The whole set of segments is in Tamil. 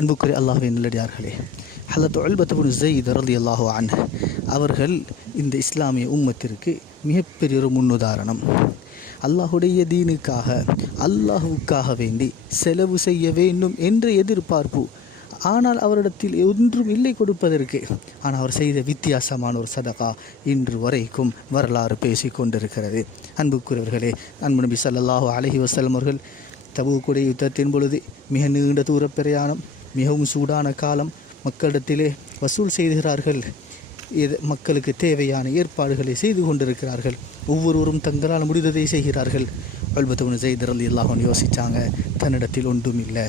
அன்புக்குரிய அல்லாஹ்வின் நல்லடியார்களே, ஹலத் உல்பத் இப்னு ஸைத் ரலியல்லாஹு அன்ஹு அவர்கள் இந்த இஸ்லாமிய உம்மத்திற்கு மிகப்பெரிய ஒரு முன்னுதாரணம். அல்லாஹுடைய தீனுக்காக அல்லாஹுக்காக வேண்டி செலவு செய்ய வேண்டும் என்ற எதிர்பார்ப்பு, ஆனால் அவரிடத்தில் ஒன்றும் இல்லை கொடுப்பதற்கு. ஆனால் அவர் செய்த வித்தியாசமான ஒரு சதகா இன்று வரைக்கும் வரலாறு பேசி கொண்டிருக்கிறது. அன்புக்குரியவர்களே, அன்பு நபி ஸல்லல்லாஹு அலைஹி வஸல்லம் அவர்கள் தபூக்குடைய யுத்தத்தின் பொழுது மிக நீண்ட தூர பிரயாணம், மிகவும் சூடான காலம், மக்களிடத்திலே வசூல் செய்கிறார்கள். மக்களுக்கு தேவையான ஏற்பாடுகளை செய்து கொண்டிருக்கிறார்கள். ஒவ்வொருவரும் தங்களால் முடிந்ததை செய்கிறார்கள். உல்பத் இப்னு ஸைத் ரலியல்லாஹு அன்ஹு யோசித்தாங்க, தன்னிடத்தில் ஒன்றும் இல்லை.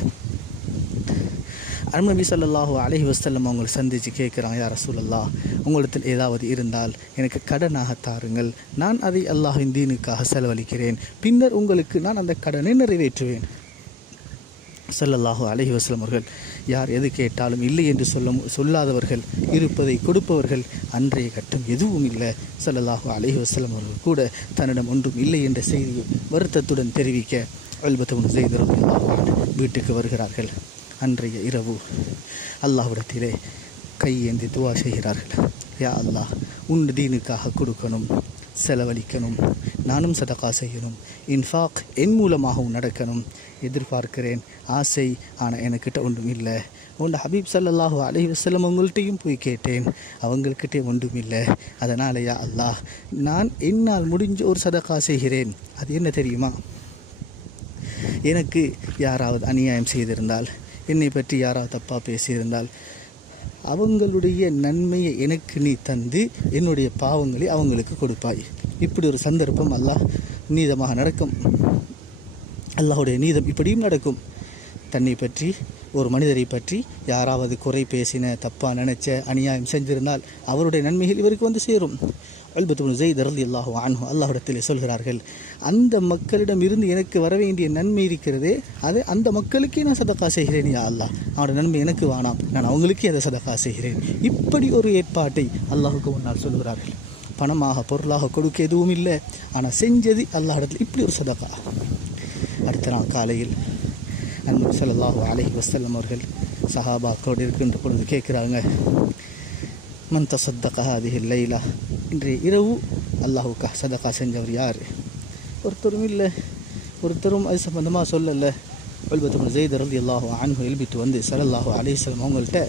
நபி ஸல்லல்லாஹு அலைஹி வஸல்லம் அவங்களை சந்தித்து கேட்குறாங்க, யா ரசூலல்லாஹ், உங்களிடத்தில் ஏதாவது இருந்தால் எனக்கு கடனாக தாருங்கள், நான் அதை அல்லாஹ்வின் தீனுக்காக செலவழிக்கிறேன், பின்னர் உங்களுக்கு நான் அந்த கடனை நிறைவேற்றுவேன். ஸல்லல்லாஹு அலைஹி வஸல்லம் அவர்கள் யார் எது கேட்டாலும் இல்லை என்று சொல்லாதவர்கள், இருப்பதை கொடுப்பவர்கள். அன்றைய கட்டம் எதுவும் இல்லை. ஸல்லல்லாஹு அலைஹி வஸல்லம் அவர்கள் கூட தன்னிடம் ஒன்றும் இல்லை என்ற செய்தியை வருத்தத்துடன் தெரிவிக்க உல்பத் இப்னு ஸைத் ரலியல்லாஹு அன்ஹு வீட்டுக்கு வருகிறார்கள். அன்றைய இரவு அல்லாஹ்விடத்திலே கையேந்தி துவா செய்கிறார்கள். யா அல்லாஹ், உன் தீனுக்காக கொடுக்கணும், செலவழிக்கணும், நானும் சதகா செய்யணும், இன்ஃபாக் என் மூலமாகவும் நடக்கணும். எதிர்பார்க்கிறேன், ஆசை, ஆனால் எனக்கிட்ட ஒன்றும் இல்லை. உன் ஹபீப் ஸல்லல்லாஹு அலைஹி வஸல்லம் அவங்கள்ட்டையும் போய் கேட்டேன், அவங்கள்கிட்டே ஒன்றும் இல்லை. அதனால் யா அல்லாஹ், நான் என்னால் முடிஞ்ச ஒரு சதகா செய்கிறேன். அது என்ன தெரியுமா? எனக்கு யாராவது அநியாயம் செய்திருந்தால், என்னை பற்றி யாராவது தப்பாக பேசியிருந்தால், அவங்களுடைய நன்மையை எனக்கு நீ தந்து என்னுடைய பாவங்களை அவங்களுக்கு கொடுப்பாய். இப்படி ஒரு சந்தர்ப்பம் அல்லாஹ் நீதமாக நடக்கும். அல்லாஹுடைய நீதம் இப்படியும் நடக்கும். தன்னை பற்றி, ஒரு மனிதரை பற்றி யாராவது குறை பேசின, தப்பாக நினச்ச, அநியாயம் செஞ்சிருந்தால் அவருடைய நன்மைகள் இவருக்கு வந்து சேரும். உல்பத் இப்னு ஸைத் ரலியல்லாஹு அன்ஹு அல்லாஹ்விடத்தில் சொல்கிறார்கள், அந்த மக்களிடம் இருந்து எனக்கு வர வேண்டிய நன்மை இருக்கிறதே, அதை அந்த மக்களுக்கே நான் சதகா செய்கிறேன். யா அல்லாஹ், அவனோட நன்மை எனக்கு வேணாம், நான் அவங்களுக்கே அதை சதகா செய்கிறேன். இப்படி ஒரு ஏற்பாட்டை அல்லாஹுக்கு முன்னால் சொல்கிறார்கள். பணமாக பொருளாக கொடுக்க எதுவும் இல்லை, ஆனால் செஞ்சது அல்லாஹ்விடத்தில் இப்படி ஒரு சதகா. அடுத்த நாள் காலையில் நபி ஸல்லல்லாஹு அலைஹி வஸல்லம் அவர்கள் சஹாபாக்களோடு இருக்கின்ற பொழுது கேட்குறாங்க, மன் தஸத்தக ஹாதிஹி லைலா, இன்றைய இரவு அல்லாஹுக்காக சதகா செஞ்சவர் யார்? ஒருத்தரும் இல்லை, ஒருத்தரும் அது சம்பந்தமாக சொல்லலை. உல்பத் இப்னு ஸைத் ரலியல்லாஹு அன்ஹு எழுப்பிட்டு வந்து ஸல்லல்லாஹு அலைஹி வஸல்லம் அவங்கள்ட்ட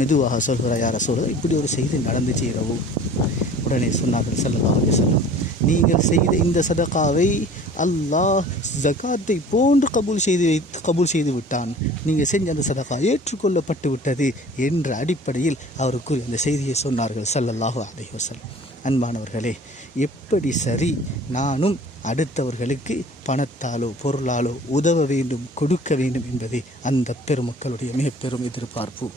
மெதுவாக சொல்கிறார், யா ரசூலல்லாஹ், இப்படி ஒரு செய்தி நடந்துச்சு இரவு. உடனே சொன்னார்கள் ஸல்லல்லாஹு அலைஹி வஸல்லம், நீங்கள் செய்த இந்த சதகாவை அல்லாஹ் ஜகாத்தை போன்று கபூல் செய்து விட்டான். நீங்கள் செஞ்ச அந்த சதகா ஏற்றுக்கொள்ளப்பட்டு விட்டது என்ற அடிப்படையில் அவருக்கு அந்த செய்தியை சொன்னார்கள் ஸல்லல்லாஹு அலைஹி வஸல்லம். அன்பானவர்களே, எப்படி சரி நானும் அடுத்தவர்களுக்கு பணத்தாலோ பொருளாலோ உதவ வேண்டும், கொடுக்க வேண்டும் என்பது அந்த பெருமக்களுடைய மிக பெரும் எதிர்பார்ப்பு.